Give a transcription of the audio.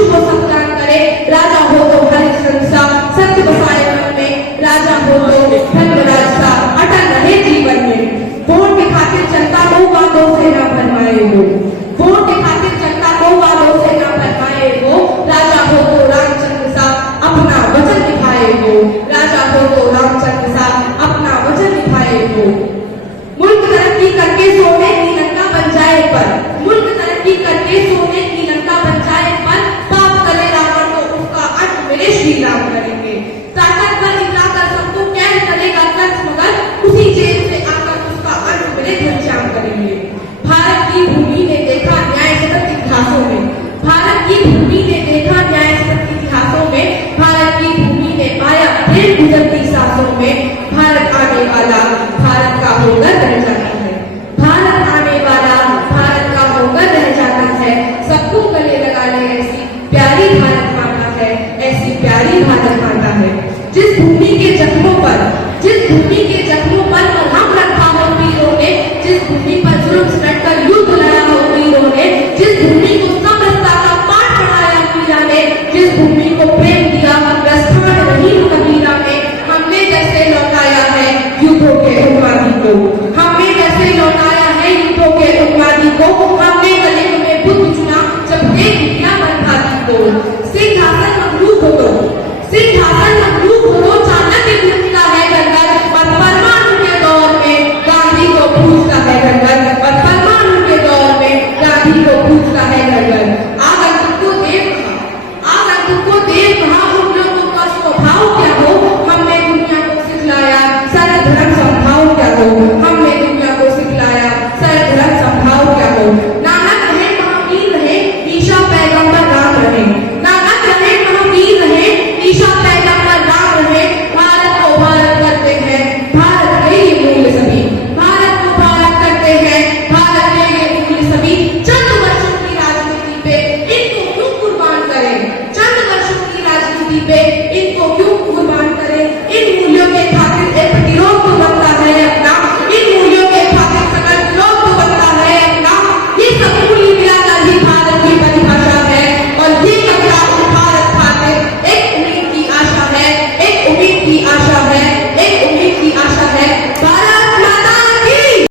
भिक्षु को सत्कार करे, राजा हो तो हरिश्चंद्र सा सत्य बसाए मन में, राजा हो तो धर्मराज सा अटल रहे जीवन में। वोट के खातिर जनता को वादों से न भरमाए वो, वोट के खातिर जनता को वादों से न भरमाए वो, राजा हो तो रामचंद्र सा अपना वचन निभाए वो, राजा हो तो रामचंद्र सा अपना वचन निभाए वो। मुल्क तरक्की करके सोने की लंका बन जाए पर, मुल्क तरक्की करके सोने की लंका बन जाए पर, पाप करे रावण तो उसका अंत मिले श्री राम करेंगे। ताकतवर दिखाकर सबको कैद करेगा कंस मगर, उसी जेल से आकर उसका अंत मिले घनश्याम करेंगे। भारत की भूमि ने देखा न्याय सत्य इतिहासों में, भारत की भूमि ने देखा न्याय सत्य इतिहासों में, भारत की भूमि ने पाया फिर गुजरती सांसों में, भारत आने वाला भारत का होकर रह जाता है, भारत आने वाला भारत का होकर रह जाता है। सबको गले लगा ले ऐसी प्यारी भारत माता है, ऐसी प्यारी भारत माता है। जिस भूमि के जख्मों पर, जिस भूमि के जख्मों पर मरहम रखा हो वीरों ने, जिस भूमि पर जुल्म सिमट कर युद्ध लड़ा हो वीरों ने, जिस भूमि को समरसता का पाठ पढ़ाया वीरा ने, जिस भूमि को प्रेम दिया रस्थान रहीम कबीरा ने, हमने जैसे लौटाया है युद्धों के उन्मादी को, हमने जैसे लौटाया है युद्धों के उन्मादी को, हमने कलियुग में बुद्ध चुना जब देख लिया बर्बादी को। सिंहासन मखलूक हो तो, सिंहासन मखलूक हो तो चाणक्य पूछता है गणगण, और परमाणु के दौर में गांधी को पूछता है गणगण, और परमाणु के दौर में गांधी को पूछता है गणगण। आगंतुक को देव कहा, आगंतुक को देव कहा, उन लोगों का स्वभाव क्या हो, हमने दुनिया को सिखलाया सरल धर्म संभाव क्या हो, हमने दुनिया को सिखलाया सरल धर्म संभाव क्या हो। नानक रहे महावीर रहे, ईशा पैगंबर राम रहे, नानक रहे महावीर रहे, ईशा पैगंबर राम रहे। भारत को भारत करते हैं, भारत के ये मूल्य सभी, भारत को भारत करते हैं, भारत के ये मूल्य सभी। चंद वर्षों की राजनीति पे इनको क्यों कुर्बान करें, चंद वर्षों की राजनीति पे